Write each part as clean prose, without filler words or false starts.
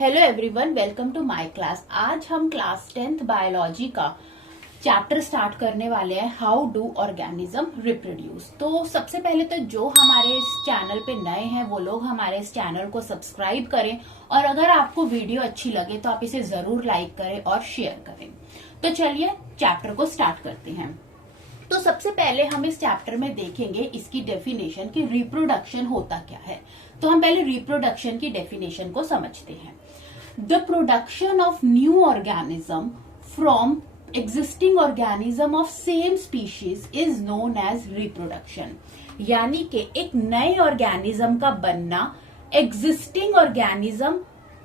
Hello everyone, welcome to my class. आज हम class 10th biology का चैप्टर स्टार्ट करने वाले हैं, हाउ डू ऑर्गेनिज्म रिप्रोड्यूस। तो सबसे पहले तो जो हमारे इस चैनल पे नए हैं वो लोग हमारे इस चैनल को सब्सक्राइब करें, और अगर आपको वीडियो अच्छी लगे तो आप इसे जरूर लाइक करें और शेयर करें। तो चलिए चैप्टर को स्टार्ट करते हैं। तो सबसे पहले हम इस चैप्टर में देखेंगे इसकी डेफिनेशन कि रिप्रोडक्शन होता क्या है। तो हम पहले रिप्रोडक्शन की डेफिनेशन को समझते हैं। The production of new organism from existing organism of same species is known as reproduction। यानी कि एक नए ऑर्गेनिज्म का बनना existing organism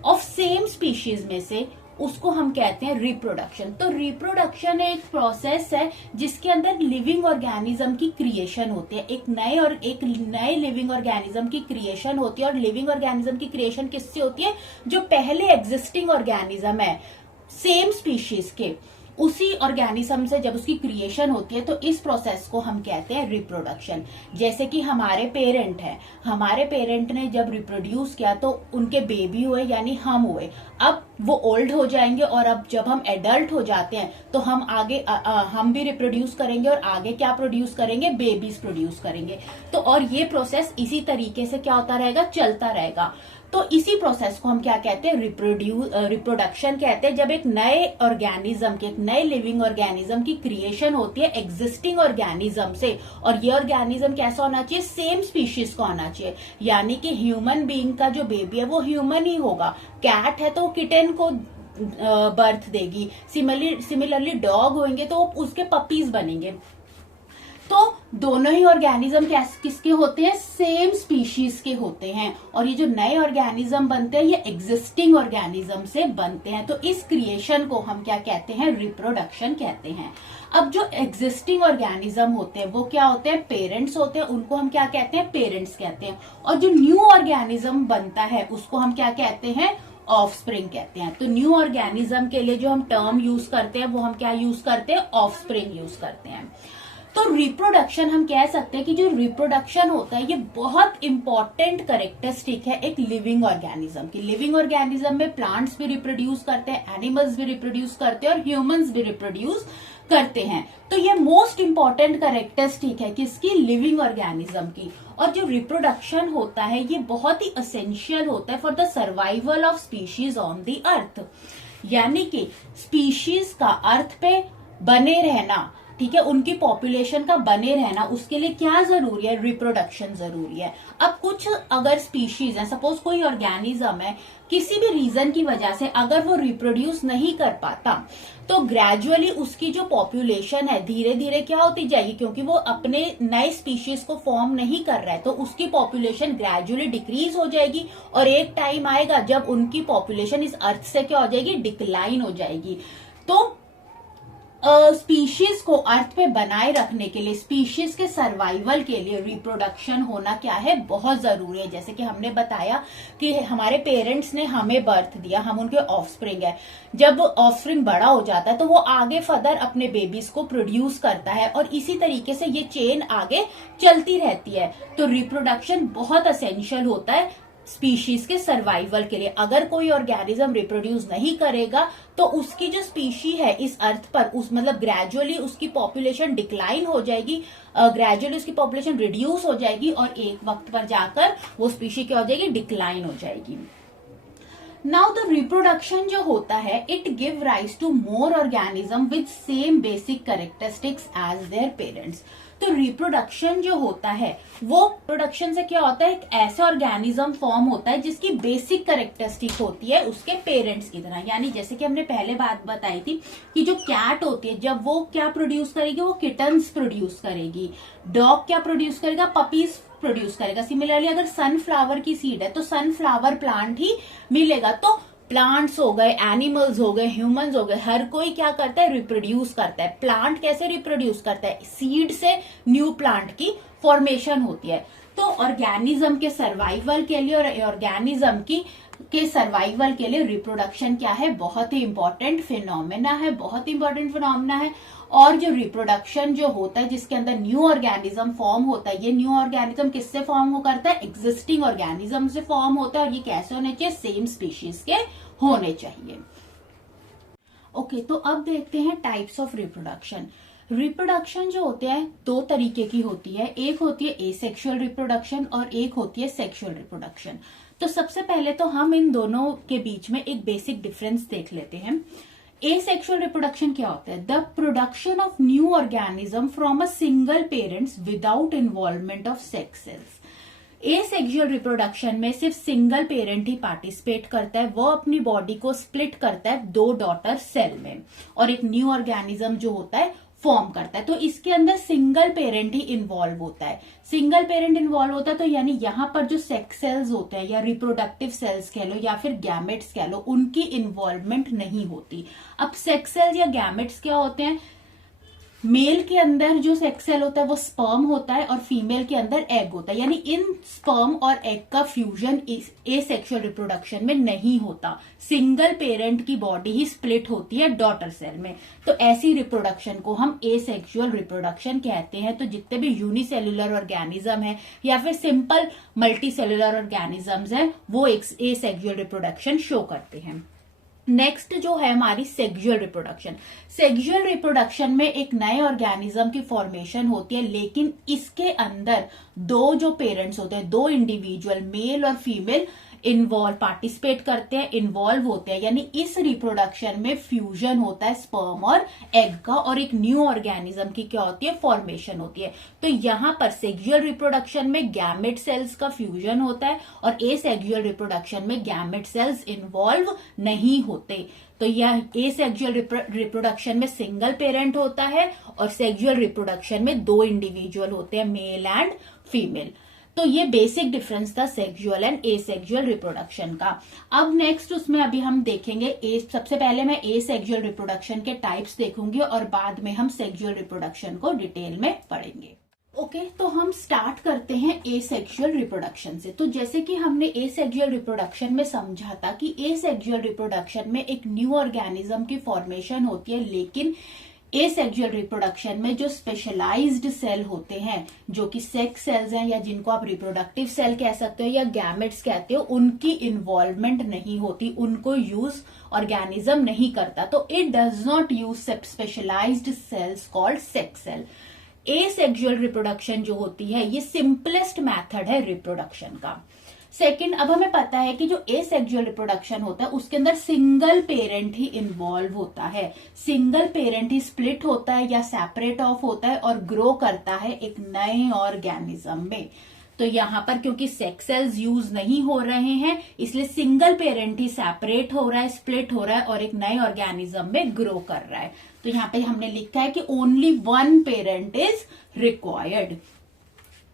of same species में से, उसको हम कहते हैं रिप्रोडक्शन। तो रिप्रोडक्शन एक प्रोसेस है जिसके अंदर लिविंग ऑर्गेनिज्म की क्रिएशन होती है। एक नए लिविंग ऑर्गेनिज्म की क्रिएशन होती है। और लिविंग ऑर्गेनिज्म की क्रिएशन किससे होती है? जो पहले एग्जिस्टिंग ऑर्गेनिज्म है सेम स्पीशीज के, उसी ऑर्गेनिज्म से जब उसकी क्रिएशन होती है तो इस प्रोसेस को हम कहते हैं रिप्रोडक्शन। जैसे कि हमारे पेरेंट है, हमारे पेरेंट ने जब रिप्रोड्यूस किया तो उनके बेबी हुए यानी हम हुए। अब वो ओल्ड हो जाएंगे और अब जब हम एडल्ट हो जाते हैं तो हम आगे हम भी रिप्रोड्यूस करेंगे और आगे क्या प्रोड्यूस करेंगे? बेबीज प्रोड्यूस करेंगे। तो और ये प्रोसेस इसी तरीके से क्या होता रहेगा? चलता रहेगा। तो इसी प्रोसेस को हम क्या कहते हैं? रिप्रोडक्शन कहते हैं। जब एक नए ऑर्गेनिज्म के, एक नए लिविंग ऑर्गेनिज्म की क्रिएशन होती है एग्जिस्टिंग ऑर्गेनिज्म से, और ये ऑर्गेनिज्म कैसा होना चाहिए? सेम स्पीशीज का होना चाहिए। यानी कि ह्यूमन बीइंग का जो बेबी है वो ह्यूमन ही होगा। कैट है तो किटन को बर्थ देगी। सिमिलरली डॉग होंगे तो उसके पपीज बनेंगे। तो दोनों ही ऑर्गेनिज्म किसके होते हैं? सेम स्पीशीज के होते हैं। और ये जो नए ऑर्गेनिज्म बनते हैं ये एग्जिस्टिंग ऑर्गेनिज्म से बनते हैं। तो इस क्रिएशन को हम क्या कहते हैं? रिप्रोडक्शन कहते हैं। अब जो एग्जिस्टिंग ऑर्गेनिज्म होते हैं वो क्या होते हैं? पेरेंट्स होते हैं। उनको हम क्या कहते हैं? पेरेंट्स कहते हैं। और जो न्यू ऑर्गेनिज्म बनता है उसको हम क्या कहते हैं? ऑफस्प्रिंग कहते हैं। तो न्यू ऑर्गेनिज्म के लिए जो हम टर्म यूज करते हैं वो हम क्या यूज करते हैं? ऑफस्प्रिंग यूज करते हैं। तो रिप्रोडक्शन हम कह सकते हैं कि जो रिप्रोडक्शन होता है ये बहुत इंपॉर्टेंट कैरेक्टरिस्टिक है एक लिविंग ऑर्गेनिज्म की। लिविंग ऑर्गेनिज्म में प्लांट्स भी रिप्रोड्यूस करते हैं, एनिमल्स भी रिप्रोड्यूस करते हैं और ह्यूमंस भी रिप्रोड्यूस करते हैं। तो ये मोस्ट इंपॉर्टेंट कैरेक्टरिस्टिक है किसकी? लिविंग ऑर्गेनिज्म की। और जो रिप्रोडक्शन होता है ये बहुत ही एसेंशियल होता है for the survival of species on the earth. यानी कि स्पीशीज का अर्थ पे बने रहना, ठीक है, उनकी पॉपुलेशन का बने रहना, उसके लिए क्या जरूरी है? रिप्रोडक्शन जरूरी है। अब कुछ अगर स्पीशीज है, सपोज कोई ऑर्गेनिज्म है, किसी भी रीजन की वजह से अगर वो रिप्रोड्यूस नहीं कर पाता तो ग्रेजुअली उसकी जो पॉपुलेशन है धीरे धीरे क्या होती जाएगी, क्योंकि वो अपने नए स्पीशीज को फॉर्म नहीं कर रहा है तो उसकी पॉपुलेशन ग्रेजुअली डिक्रीज हो जाएगी। और एक टाइम आएगा जब उनकी पॉपुलेशन इस अर्थ से क्या हो जाएगी? डिक्लाइन हो जाएगी। तो स्पीशीज को अर्थ पे बनाए रखने के लिए, स्पीशीज के सर्वाइवल के लिए रिप्रोडक्शन होना क्या है? बहुत जरूरी है। जैसे कि हमने बताया कि हमारे पेरेंट्स ने हमें बर्थ दिया, हम उनके ऑफस्प्रिंग है। जब ऑफस्प्रिंग बड़ा हो जाता है तो वो आगे फर्दर अपने बेबीज को प्रोड्यूस करता है और इसी तरीके से ये चेन आगे चलती रहती है। तो रिप्रोडक्शन बहुत एसेंशियल होता है स्पीशीज के सर्वाइवल के लिए। अगर कोई ऑर्गेनिज्म रिप्रोड्यूस नहीं करेगा तो उसकी जो स्पीशी है इस अर्थ पर मतलब ग्रेजुअली उसकी पॉपुलेशन डिक्लाइन हो जाएगी, ग्रेजुअली उसकी पॉपुलेशन रिड्यूस हो जाएगी और एक वक्त पर जाकर वो स्पीशी क्या हो जाएगी? डिक्लाइन हो जाएगी। नाउ द रिप्रोडक्शन जो होता है it give rise to more organism with same basic characteristics as their parents. तो रिप्रोडक्शन जो होता है वो प्रोडक्शन से क्या होता है? एक ऐसे ऑर्गेनिज्म फॉर्म होता है जिसकी बेसिक कैरेक्टरिस्टिक होती है उसके पेरेंट्स की तरह। यानी जैसे कि हमने पहले बात बताई थी कि जो कैट होती है जब वो क्या प्रोड्यूस करेगी? वो किटन्स प्रोड्यूस करेगी। डॉग क्या प्रोड्यूस करेगा? पपीज प्रोड्यूस करेगा। सिमिलरली अगर सनफ्लावर की सीड है तो सनफ्लावर प्लांट ही मिलेगा। तो प्लांट्स हो गए, एनिमल्स हो गए, ह्यूमंस हो गए, हर कोई क्या करता है? रिप्रोड्यूस करता है। प्लांट कैसे रिप्रोड्यूस करता है? सीड से न्यू प्लांट की फॉर्मेशन होती है। तो ऑर्गेनिज्म के सर्वाइवल के लिए और ऑर्गेनिज्म के सर्वाइवल के लिए रिप्रोडक्शन क्या है? बहुत ही इंपॉर्टेंट फिनोमेना है, बहुत इंपॉर्टेंट फिनोमेना है। और जो रिप्रोडक्शन जो होता है जिसके अंदर न्यू ऑर्गेनिज्म फॉर्म होता है, ये न्यू ऑर्गेनिज्म किससे फॉर्म करता है? एग्जिस्टिंग ऑर्गेनिज्म से फॉर्म होता है। और ये कैसे होने चाहिए? सेम स्पीशीज के होने चाहिए। ओके, तो अब देखते हैं टाइप्स ऑफ रिप्रोडक्शन। रिप्रोडक्शन जो होते हैं दो तरीके की होती है, एक होती है एसेक्सुअल रिप्रोडक्शन और एक होती है सेक्सुअल रिप्रोडक्शन। तो सबसे पहले तो हम इन दोनों के बीच में एक बेसिक डिफरेंस देख लेते हैं। एसेक्सुअल रिप्रोडक्शन क्या होता है? The production of new organism from a single parents without involvement of sex cells. Asexual reproduction में सिर्फ सिंगल पेरेंट ही पार्टिसिपेट करता है, वो अपनी बॉडी को स्प्लिट करता है दो डॉटर सेल में और एक न्यू ऑर्गेनिज्म जो होता है फॉर्म करता है। तो इसके अंदर सिंगल पेरेंट ही इन्वॉल्व होता है। सिंगल पेरेंट इन्वॉल्व होता है तो यानी यहां पर जो सेक्स सेल्स होते हैं या रिप्रोडक्टिव सेल्स कह लो या फिर गैमेट्स कह लो, उनकी इन्वॉल्वमेंट नहीं होती। अब सेक्स सेल्स या गैमेट्स क्या होते हैं? मेल के अंदर जो सेक्स सेल होता है वो स्पर्म होता है और फीमेल के अंदर एग होता है, यानी इन स्पर्म और एग का फ्यूजन एसेक्सुअल रिप्रोडक्शन में नहीं होता। सिंगल पेरेंट की बॉडी ही स्प्लिट होती है डॉटर सेल में। तो ऐसी रिप्रोडक्शन को हम एसेक्सुअल रिप्रोडक्शन कहते हैं। तो जितने भी यूनिसेल्युलर ऑर्गेनिज्म है या फिर सिंपल मल्टीसेल्युलर ऑर्गेनिजम्स है वो एसेक्सुअल रिप्रोडक्शन शो करते हैं। नेक्स्ट जो है हमारी सेक्सुअल रिप्रोडक्शन। सेक्सुअल रिप्रोडक्शन में एक नए ऑर्गेनिज्म की फॉर्मेशन होती है, लेकिन इसके अंदर दो जो पेरेंट्स होते हैं, दो इंडिविजुअल मेल और फीमेल पार्टिसिपेट करते हैं, इन्वॉल्व होते हैं, यानी इस रिप्रोडक्शन में फ्यूजन होता है स्पर्म और एग का और एक न्यू ऑर्गेनिज्म की क्या होती है? फॉर्मेशन होती है। तो यहां पर सेक्सुअल रिप्रोडक्शन में गैमेट सेल्स का फ्यूजन होता है और एसेक्सुअल रिप्रोडक्शन में गैमेट सेल्स इन्वॉल्व नहीं होते। तो यह एसेक्सुअल रिप्रोडक्शन में सिंगल पेरेंट होता है और सेक्सुअल रिप्रोडक्शन में दो इंडिविजुअल होते हैं, मेल एंड फीमेल। तो ये बेसिक डिफरेंस था सेक्सुअल एंड एसेक्सुअल रिप्रोडक्शन का। अब नेक्स्ट उसमें अभी हम देखेंगे सबसे पहले मैं एसेक्सुअल रिप्रोडक्शन के टाइप्स देखूंगी और बाद में हम सेक्सुअल रिप्रोडक्शन को डिटेल में पढ़ेंगे। ओके, तो हम स्टार्ट करते हैं एसेक्सुअल रिप्रोडक्शन से। तो जैसे कि हमने एसेक्सुअल रिप्रोडक्शन में समझा था कि एसेक्सुअल रिप्रोडक्शन में एक न्यू ऑर्गेनिज्म की फॉर्मेशन होती है, लेकिन एसेक्सुअल रिप्रोडक्शन में जो स्पेशलाइज्ड सेल होते हैं, जो कि सेक्स सेल्स हैं या जिनको आप रिप्रोडक्टिव सेल कह सकते हो या गैमेट्स कहते हो, उनकी इन्वॉल्वमेंट नहीं होती, उनको यूज ऑर्गेनिज्म नहीं करता। तो it does not use specialised cells called sex cell. Asexual reproduction जो होती है ये सिंपलेस्ट मेथड है रिप्रोडक्शन का। सेकंड, अब हमें पता है कि जो एसेक्सुअल रिप्रोडक्शन होता है उसके अंदर सिंगल पेरेंट ही इन्वॉल्व होता है। सिंगल पेरेंट ही स्प्लिट होता है या सेपरेट ऑफ होता है और ग्रो करता है एक नए ऑर्गेनिज्म में। तो यहां पर क्योंकि सेक्स सेल्स यूज नहीं हो रहे हैं इसलिए सिंगल पेरेंट ही सेपरेट हो रहा है, स्प्लिट हो रहा है और एक नए ऑर्गेनिज्म में ग्रो कर रहा है। तो यहाँ पे हमने लिखा है कि only one parent is required.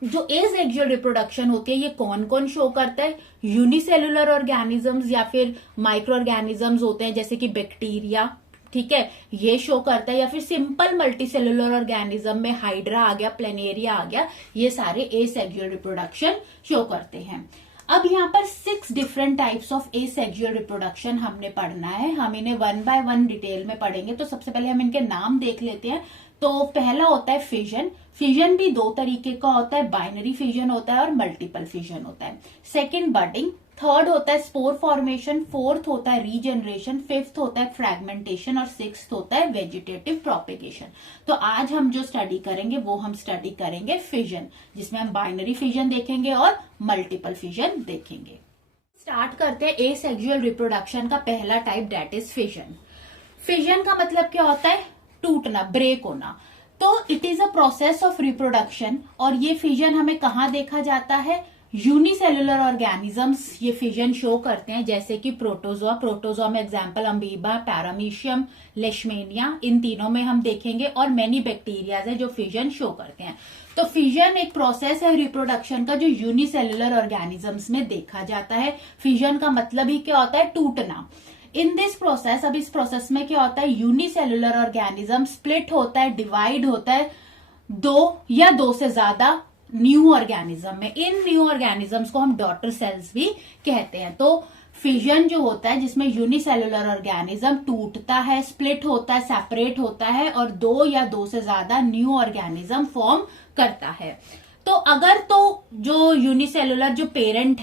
जो एसेक्सुअल रिप्रोडक्शन होती है ये कौन कौन शो करता है? यूनिसेल्युलर ऑर्गेनिजम्स या फिर माइक्रो ऑर्गेनिजम्स होते हैं जैसे कि बैक्टीरिया, ठीक है, ये शो करता है, या फिर सिंपल मल्टीसेल्युलर ऑर्गेनिज्म में हाइड्रा आ गया, प्लेनेरिया आ गया, ये सारे एसेक्सुअल रिप्रोडक्शन शो करते हैं। अब यहाँ पर 6 different types of asexual reproduction हमने पढ़ना है। हम इन्हें वन बाय वन डिटेल में पढ़ेंगे। तो सबसे पहले हम इनके नाम देख लेते हैं। तो पहला होता है फिजन। फिजन भी दो तरीके का होता है, बाइनरी फिजन होता है और मल्टीपल फिजन होता है। सेकंड बडिंग, थर्ड होता है स्पोर फॉर्मेशन, फोर्थ होता है रीजनरेशन, फिफ्थ होता है फ्रैगमेंटेशन और सिक्स्थ होता है वेजिटेटिव प्रोपेगेशन। तो आज हम जो स्टडी करेंगे वो हम स्टडी करेंगे फिजन, जिसमें हम बाइनरी फिजन देखेंगे और मल्टीपल फिजन देखेंगे। स्टार्ट करते हैं एसेक्सुअल रिप्रोडक्शन का पहला type, that is fission. Fission का मतलब क्या होता है? टूटना, ब्रेक होना। तो it is a process of reproduction और ये फिजन हमें कहाँ देखा जाता है? यूनिसेल्युलर ऑर्गेनिजम्स ये फिजन शो करते हैं, जैसे कि प्रोटोजोआ। प्रोटोजोआ में एग्जांपल अमीबा, पैरामीशियम, लेशमेनिया, इन तीनों में हम देखेंगे, और मेनी बैक्टीरियाज है जो फिजन शो करते हैं। तो फिजन एक प्रोसेस है रिप्रोडक्शन का जो यूनिसेल्युलर ऑर्गेनिजम्स में देखा जाता है। फिजन का मतलब ही क्या होता है? टूटना। इन दिस प्रोसेस, अब इस प्रोसेस में क्या होता है? यूनिसेल्युलर ऑर्गेनिज्म स्प्लिट होता है, डिवाइड होता है दो या दो से ज्यादा न्यू ऑर्गेनिज्म में। इन न्यू ऑर्गेनिजम्स को हम डॉटर सेल्स भी कहते हैं। तो फिजन जो होता है जिसमें यूनिसेल्युलर ऑर्गेनिज्म टूटता है, स्प्लिट होता है, सेपरेट होता है और दो या दो से ज्यादा न्यू ऑर्गेनिज्म फॉर्म करता है। तो अगर तो जो यूनिसेलुलर जो पेरेंट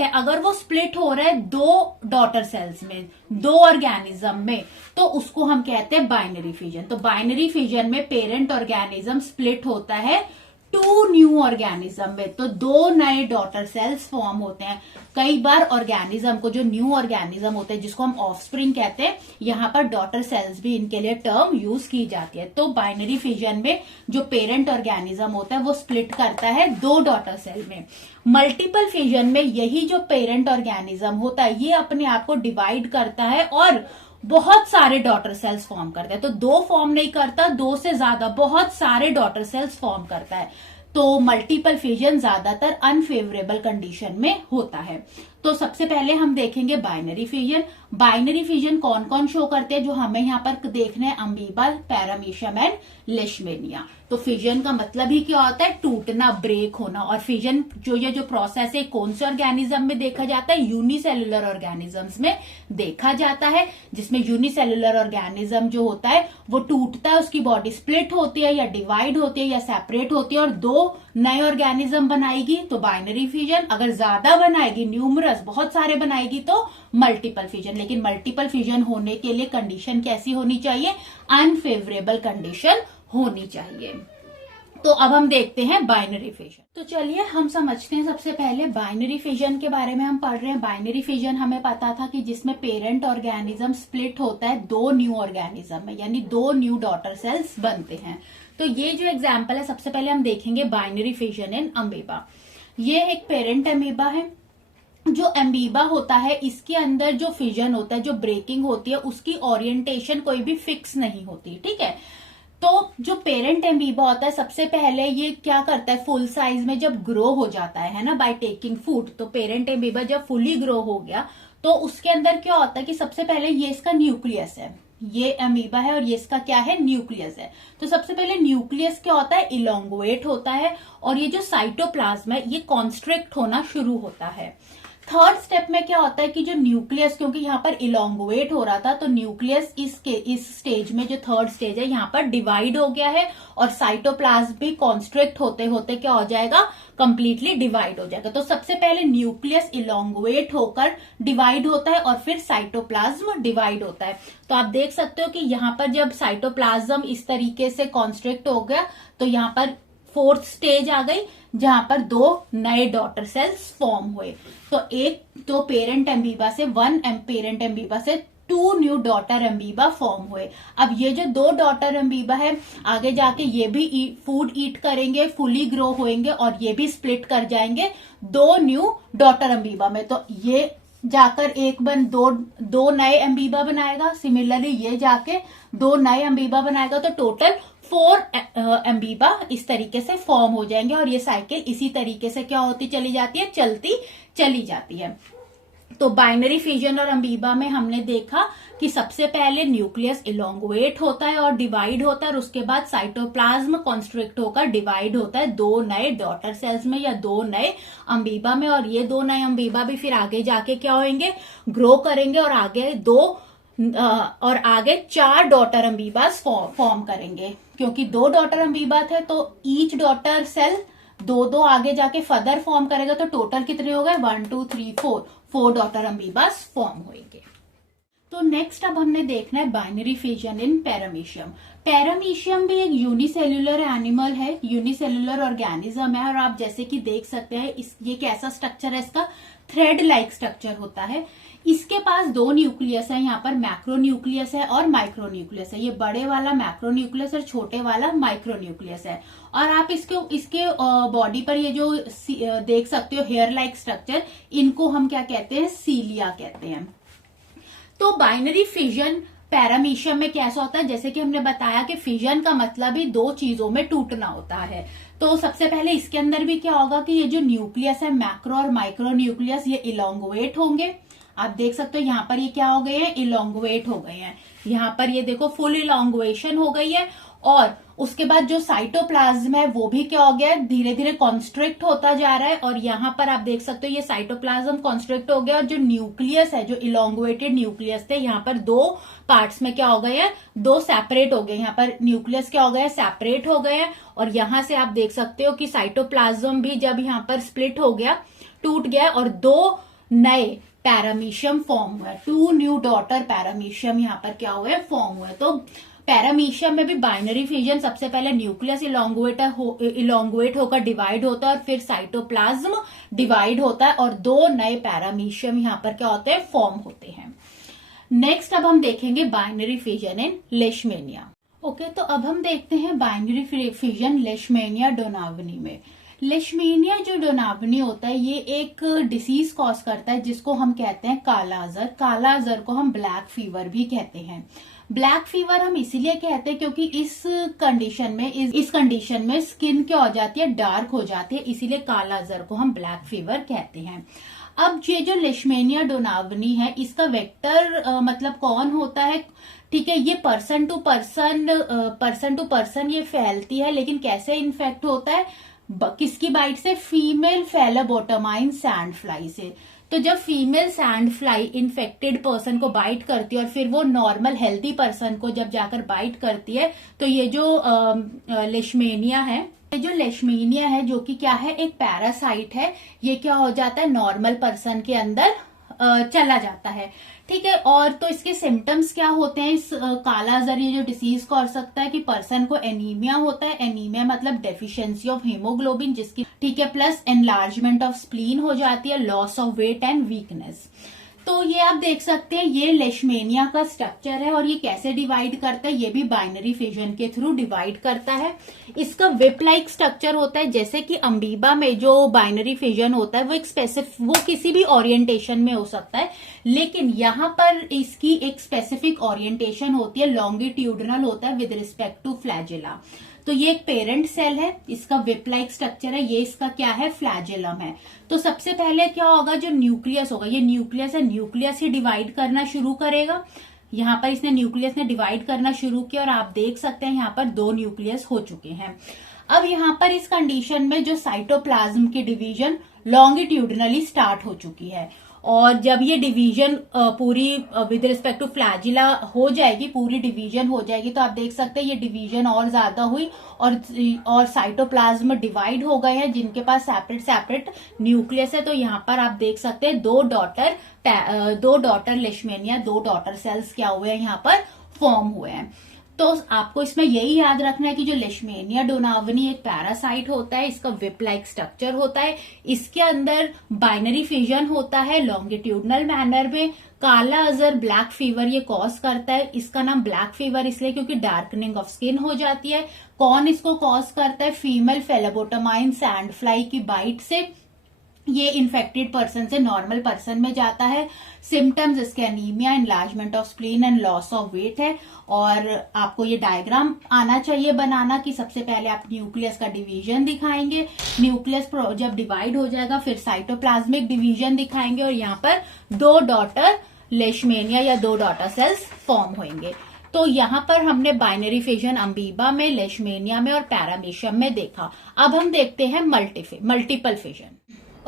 है अगर वो स्प्लिट हो रहा है दो डॉटर सेल्स में, दो ऑर्गेनिज्म में, तो उसको हम कहते हैं बाइनरी फिजन। तो बाइनरी फिजन में पेरेंट ऑर्गेनिज्म स्प्लिट होता है टू न्यू ऑर्गेनिज्म में, तो दो नए डॉटर सेल्स फॉर्म होते हैं। कई बार ऑर्गेनिज्म को, जो न्यू ऑर्गेनिज्म होते हैं जिसको हम ऑफस्प्रिंग कहते हैं, यहाँ पर डॉटर सेल्स भी इनके लिए टर्म यूज की जाती है। तो बाइनरी फिजन में जो पेरेंट ऑर्गेनिज्म होता है वो स्प्लिट करता है दो डॉटर सेल में। मल्टीपल फिजन में यही जो पेरेंट ऑर्गेनिज्म होता है ये अपने आप को डिवाइड करता है और बहुत सारे डॉटर सेल्स फॉर्म करता है। तो दो फॉर्म नहीं करता, दो से ज्यादा बहुत सारे डॉटर सेल्स फॉर्म करता है। तो मल्टीपल फिजन ज्यादातर अनफेवरेबल कंडीशन में होता है। तो सबसे पहले हम देखेंगे बाइनरी फिजन। बाइनरी फिजन कौन कौन शो करते हैं जो हमें यहाँ पर देखना है, अमीबा, पैरामीशियम एंड लेशमेनिया। तो फिजन का मतलब ही क्या होता है, टूटना, ब्रेक होना। और फिजन ये जो प्रोसेस है कौन से ऑर्गेनिज्म में देखा जाता है, यूनिसेलुलर ऑर्गेनिजम्स में देखा जाता है, जिसमें यूनिसेलुलर ऑर्गेनिज्म जो होता है वो टूटता है, उसकी बॉडी स्प्लिट होती है या डिवाइड होती है या सेपरेट होती है और दो नए ऑर्गेनिज्म बनाएगी, तो बाइनरी फिजन। अगर ज्यादा बनाएगी, न्यूमरस, बहुत सारे बनाएगी, तो मल्टीपल फिजन। लेकिन मल्टीपल फिजन होने के लिए कंडीशन कैसी होनी चाहिए, अनफेवरेबल कंडीशन होनी चाहिए। तो अब हम देखते हैं बाइनरी फिजन। तो चलिए हम समझते हैं सबसे पहले बाइनरी फिजन के बारे में। हम पढ़ रहे हैं बाइनरी फिजन, हमें पता था कि जिसमें पेरेंट ऑर्गेनिज्म स्प्लिट होता है दो न्यू ऑर्गेनिज्म में, यानी दो न्यू डॉटर सेल्स बनते हैं। तो ये जो एग्जाम्पल है, सबसे पहले हम देखेंगे बाइनरी फिजन इन अमीबा। ये एक पेरेंट अमीबा है। जो अमीबा होता है इसके अंदर जो फिजन होता है, जो ब्रेकिंग होती है, उसकी ओरिएंटेशन कोई भी फिक्स नहीं होती, ठीक है। तो जो पेरेंट अमीबा होता है सबसे पहले ये क्या करता है, फुल साइज में जब ग्रो हो जाता है ना, बाय टेकिंग फूड। तो पेरेंट अमीबा जब फुली ग्रो हो गया तो उसके अंदर क्या होता है कि सबसे पहले ये इसका न्यूक्लियस है, ये अमीबा है और ये इसका क्या है, न्यूक्लियस है। तो सबसे पहले न्यूक्लियस क्या होता है, इलोंगुएट होता है और ये जो साइटोप्लाज्म है ये कॉन्स्ट्रिक्ट होना शुरू होता है। थर्ड स्टेप में क्या होता है कि जो न्यूक्लियस, क्योंकि यहाँ पर इलोंगुएट हो रहा था, तो न्यूक्लियस इस स्टेज में, जो थर्ड स्टेज है, यहाँ पर डिवाइड हो गया है और साइटोप्लाज्म भी कॉन्स्ट्रिक्ट होते होते क्या हो जाएगा, कंप्लीटली डिवाइड हो जाएगा। तो सबसे पहले न्यूक्लियस इलोंगुएट होकर डिवाइड होता है और फिर साइटोप्लाज्म डिवाइड होता है। तो आप देख सकते हो कि यहाँ पर जब साइटोप्लाज्म इस तरीके से कॉन्स्ट्रिक्ट हो गया तो यहाँ पर फोर्थ स्टेज आ गई जहां पर दो नए डॉटर सेल्स फॉर्म हुए। तो एक तो पेरेंट अमीबा से पेरेंट अमीबा से two new daughter amoeba form हुए। अब ये जो दो डॉटर अमीबा है आगे जाके ये भी फूड ईट करेंगे, फुली ग्रो होंगे और ये भी स्प्लिट कर जाएंगे दो न्यू डॉटर अमीबा में। तो ये जाकर दो नए अमीबा बनाएगा, सिमिलरली ये जाके दो नए अमीबा बनाएगा, तो टोटल 4 अमीबा इस तरीके से फॉर्म हो जाएंगे और ये साइकिल इसी तरीके से क्या होती चली जाती है, चलती चली जाती है। तो बाइनरी फिजन और अमीबा में हमने देखा कि सबसे पहले न्यूक्लियस इलोंगुएट होता है और डिवाइड होता है और उसके बाद साइटोप्लाज्म कॉन्स्ट्रिक्ट होकर डिवाइड होता है दो नए डॉटर सेल्स में या दो नए अमीबा में। और ये दो नए अमीबा भी फिर आगे जाके क्या होंगे, ग्रो करेंगे और आगे 4 डॉटर अमीबास फॉर्म करेंगे। क्योंकि दो डॉटर अमीबा थे तो ईच डॉटर सेल दो आगे जाके फर्दर फॉर्म करेगा, तो टोटल कितने हो गए, 1 2 3 4 डॉटर अमीबास फॉर्म होंगे। तो नेक्स्ट अब हमने देखना है बाइनरी फिजन इन पैरामीशियम। पैरामीशियम भी एक यूनिसेल्युलर एनिमल है, यूनिसेल्युलर ऑर्गेनिज्म है और आप जैसे कि देख सकते हैं ये कैसा स्ट्रक्चर है, इसका थ्रेड लाइक स्ट्रक्चर होता है। इसके पास दो न्यूक्लियस है, यहाँ पर मैक्रो न्यूक्लियस है और माइक्रो न्यूक्लियस है। ये बड़े वाला मैक्रो न्यूक्लियस और छोटे वाला माइक्रो न्यूक्लियस है। और आप इसके बॉडी पर ये जो देख सकते हो हेयर लाइक स्ट्रक्चर, इनको हम क्या कहते हैं, सीलिया कहते हैं। तो बाइनरी फिजन पैरामीशियम में कैसा होता है, जैसे कि हमने बताया कि फिजन का मतलब ही दो चीजों में टूटना होता है। तो सबसे पहले इसके अंदर भी क्या होगा कि ये जो न्यूक्लियस है, मैक्रो और माइक्रो न्यूक्लियस, ये इलोंगुएट होंगे। आप देख सकते हो यहाँ पर ये क्या हो गए हैं, इलोंगुएट हो गए हैं। यहाँ पर ये देखो फुल इलोंगुएशन हो गई है और उसके बाद जो साइटोप्लाज्म है वो भी क्या हो गया है, धीरे धीरे कॉन्स्ट्रिक्ट होता जा रहा है। और यहां पर आप देख सकते हो ये साइटोप्लाज्म कॉन्स्ट्रिक्ट हो गया और जो न्यूक्लियस है, जो इलोंगुएटेड न्यूक्लियस थे, यहाँ पर दो पार्ट्स में क्या हो गया है, दो सेपरेट हो गए। यहाँ पर न्यूक्लियस क्या हो गया है, सेपरेट हो गया है। और यहां से आप देख सकते हो कि साइटोप्लाज्म भी जब यहाँ पर स्प्लिट हो गया, टूट गया और दो नए पैरामीशियम फॉर्म हुआ है, 2 न्यू डॉटर पैरामीशियम यहाँ पर क्या हुआ है, फॉर्म हुआ है। तो पैरामीशियम में भी बाइनरी फिजन, सबसे पहले न्यूक्लियस इलोंगुएट होकर डिवाइड होता है और फिर साइटोप्लाज्म डिवाइड होता है और दो नए पैरामीशियम यहाँ पर क्या होते हैं, फॉर्म होते हैं। नेक्स्ट अब हम देखेंगे बाइनरी फिजन इन लेशमेनिया। ओके, तो अब हम देखते हैं बाइनरी फिजन लेशमेनिया डोनावनी में। लेशमेनिया जो डोनावनी होता है ये एक डिसीज कॉज करता है जिसको हम कहते हैं कालाजार। कालाजार को हम ब्लैक फीवर भी कहते हैं। ब्लैक फीवर हम इसीलिए कहते हैं क्योंकि इस कंडीशन में स्किन क्या हो जाती है, डार्क हो जाती है, इसीलिए कालाजार को हम ब्लैक फीवर कहते हैं। अब ये जो लेशमेनिया डोनावनी है इसका वेक्टर मतलब कौन होता है, ठीक है, ये पर्सन टू पर्सन ये फैलती है, लेकिन कैसे इन्फेक्ट होता है, किसकी बाइट से, फीमेल फेलोबोटोमाइन सैंड फ्लाई से। तो जब female sand fly infected person को बाइट करती है और फिर वो नॉर्मल हेल्थी पर्सन को जब जाकर बाइट करती है, तो ये जो लेशमेनिया है, जो कि क्या है, एक पैरासाइट है, ये क्या हो जाता है, नॉर्मल पर्सन के अंदर चला जाता है, ठीक है। और तो इसके सिम्टम्स क्या होते हैं, इस कालाजार ये जो डिसीज को हो सकता है कि पर्सन को एनीमिया होता है, एनीमिया मतलब डेफिशिएंसी ऑफ हीमोग्लोबिन जिसकी, ठीक है, प्लस एनलार्जमेंट ऑफ स्प्लीन हो जाती है, loss of weight and weakness. तो ये आप देख सकते हैं ये लेशमेनिया का स्ट्रक्चर है और ये कैसे डिवाइड करता है, ये भी बाइनरी फिजन के थ्रू डिवाइड करता है। इसका विप लाइक स्ट्रक्चर होता है, जैसे कि अमीबा में जो बाइनरी फिजन होता है वो एक स्पेसिफिक, वो किसी भी ओरिएंटेशन में हो सकता है, लेकिन यहाँ पर इसकी एक स्पेसिफिक ओरिएंटेशन होती है, लॉन्गिट्यूडनल होता है विद रिस्पेक्ट टू फ्लैजेला। तो ये एक पेरेंट सेल है, इसका विप लाइक स्ट्रक्चर है, ये इसका क्या है, फ्लैजेलम है। तो सबसे पहले क्या होगा, जो न्यूक्लियस होगा, ये न्यूक्लियस है, न्यूक्लियस ही डिवाइड करना शुरू करेगा। यहाँ पर इसने न्यूक्लियस ने डिवाइड करना शुरू किया और आप देख सकते हैं यहाँ पर दो न्यूक्लियस हो चुके हैं। अब यहाँ पर इस कंडीशन में जो साइटोप्लाज्म की डिवीजन लॉन्गिट्यूडनली स्टार्ट हो चुकी है और जब ये डिवीजन पूरी विद रिस्पेक्ट टू फ्लैजिला हो जाएगी, पूरी डिवीजन हो जाएगी, तो आप देख सकते हैं ये डिवीजन और ज्यादा हुई और साइटोप्लाज्म डिवाइड हो गए हैं जिनके पास सेपरेट न्यूक्लियस है। तो यहाँ पर आप देख सकते हैं दो डॉटर लेशमेनिया, दो डॉटर सेल्स क्या हुए हैं, यहाँ पर फॉर्म हुए हैं। तो आपको इसमें यही याद रखना है कि जो लेशमेनिया डोनावनी एक पैरासाइट होता है, इसका विप लाइक स्ट्रक्चर होता है, इसके अंदर बाइनरी फिजन होता है लॉन्गिट्यूडनल मैनर में। कालाजार ब्लैक फीवर ये कॉज करता है, इसका नाम ब्लैक फीवर इसलिए क्योंकि डार्कनिंग ऑफ स्किन हो जाती है। कौन इसको कॉज करता है, फीमेल फेलोबोटोमाइन सैंड फ्लाई की बाइट से ये इन्फेक्टेड पर्सन से नॉर्मल पर्सन में जाता है। सिम्टम्स इसके anaemia, enlargement of spleen and loss of weight है। और आपको ये डायग्राम आना चाहिए बनाना कि सबसे पहले आप न्यूक्लियस का डिवीजन दिखाएंगे, न्यूक्लियस जब डिवाइड हो जाएगा फिर साइटोप्लाज्मिक डिवीजन दिखाएंगे और यहाँ पर दो डॉटर लेशमेनिया या दो डॉटर सेल्स फॉर्म होंगे। तो यहाँ पर हमने बाइनरी फिजन अमीबा में, लेशमेनिया में और पैरामीशियम में देखा। अब हम देखते हैं मल्टीपल फिजन।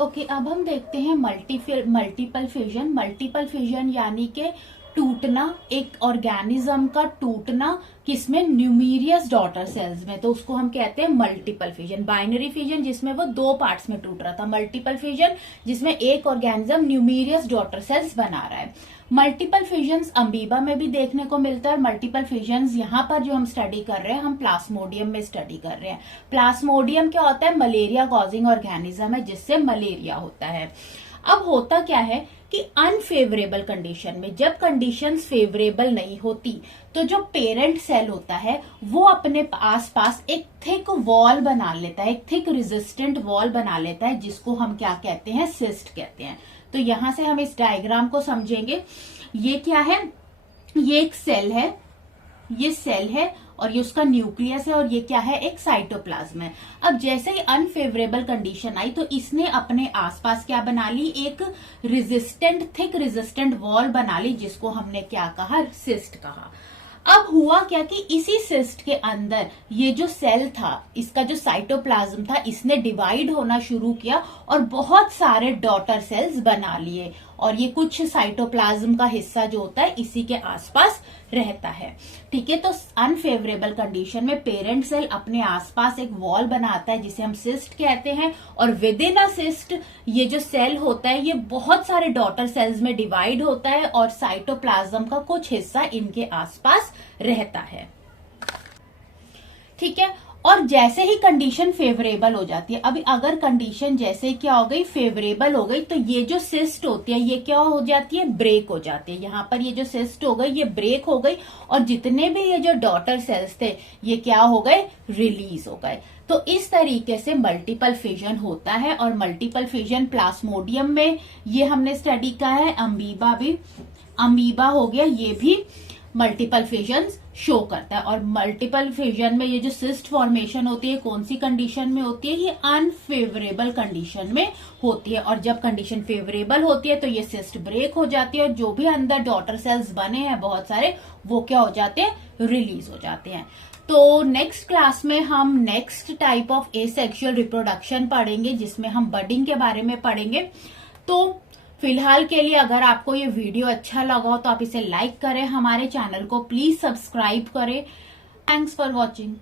ओके, अब हम देखते हैं मल्टीपल फिजन। मल्टीपल फिजन यानी कि टूटना, एक ऑर्गेनिज्म का टूटना, किसमें, न्यूमेरियस डॉटर सेल्स में, तो उसको हम कहते हैं मल्टीपल फिजन। बाइनरी फिजन जिसमें वो दो पार्ट्स में टूट रहा था, मल्टीपल फिजन जिसमें एक ऑर्गेनिज्म न्यूमेरियस डॉटर सेल्स बना रहा है। मल्टीपल फिजन्स अमीबा में भी देखने को मिलता है। मल्टीपल फिजन्स यहाँ पर जो हम स्टडी कर रहे हैं, हम प्लाज्मोडियम में स्टडी कर रहे हैं। प्लाज्मोडियम क्या होता है, मलेरिया कॉजिंग ऑर्गेनिज्म है जिससे मलेरिया होता है। अब होता क्या है कि अनफेवरेबल कंडीशन में, जब कंडीशंस फेवरेबल नहीं होती, तो जो पेरेंट सेल होता है वो अपने आसपास एक थिक वॉल बना लेता है, एक थिक रेजिस्टेंट वॉल बना लेता है जिसको हम क्या कहते हैं, सिस्ट कहते हैं। तो यहां से हम इस डायग्राम को समझेंगे। ये क्या है, ये एक सेल है, ये सेल है और ये उसका न्यूक्लियस है और ये क्या है, एक साइटोप्लाज्म है। अब जैसे ही अनफेवरेबल कंडीशन आई तो इसने अपने आसपास क्या बना ली, एक थिक रेजिस्टेंट वॉल बना ली जिसको हमने क्या कहा, सिस्ट कहा। अब हुआ क्या कि इसी सिस्ट के अंदर ये जो सेल था, इसका जो साइटोप्लाज्म था, इसने डिवाइड होना शुरू किया और बहुत सारे डॉटर सेल्स बना लिए, और ये कुछ साइटोप्लाज्म का हिस्सा जो होता है इसी के आसपास रहता है। ठीक है, तो अनफेवरेबल कंडीशन में पेरेंट सेल अपने आसपास एक वॉल बनाता है जिसे हम सिस्ट कहते हैं, और विद इन अ सिस्ट ये जो सेल होता है ये बहुत सारे डॉटर सेल्स में डिवाइड होता है और साइटोप्लाज्म का कुछ हिस्सा इनके आसपास रहता है। ठीक है, और जैसे ही कंडीशन फेवरेबल हो जाती है, अभी अगर कंडीशन जैसे क्या हो गई, फेवरेबल हो गई, तो ये जो सिस्ट होती है ये क्या हो जाती है, ब्रेक हो जाती है। यहाँ पर ये जो सिस्ट हो गई ये ब्रेक हो गई, और जितने भी ये जो डॉटर सेल्स थे ये क्या हो गए, रिलीज हो गए। तो इस तरीके से मल्टीपल फिजन होता है, और मल्टीपल फिजन प्लाज्मोडियम में ये हमने स्टडी का है, अमीबा हो गया, ये भी मल्टीपल फिजन शो करता है। और मल्टीपल फिजन में ये जो सिस्ट फॉर्मेशन होती है कौन सी कंडीशन में होती है, ये अनफेवरेबल कंडीशन में होती है, और जब कंडीशन फेवरेबल होती है तो ये सिस्ट ब्रेक हो जाती है, और जो भी अंदर डॉटर सेल्स बने हैं बहुत सारे वो क्या हो जाते हैं, रिलीज हो जाते हैं। तो नेक्स्ट क्लास में हम next type of asexual reproduction पढ़ेंगे जिसमें हम बडिंग के बारे में पढ़ेंगे। तो फिलहाल के लिए अगर आपको ये वीडियो अच्छा लगा हो तो आप इसे लाइक करें, हमारे चैनल को प्लीज सब्सक्राइब करें। Thanks for watching.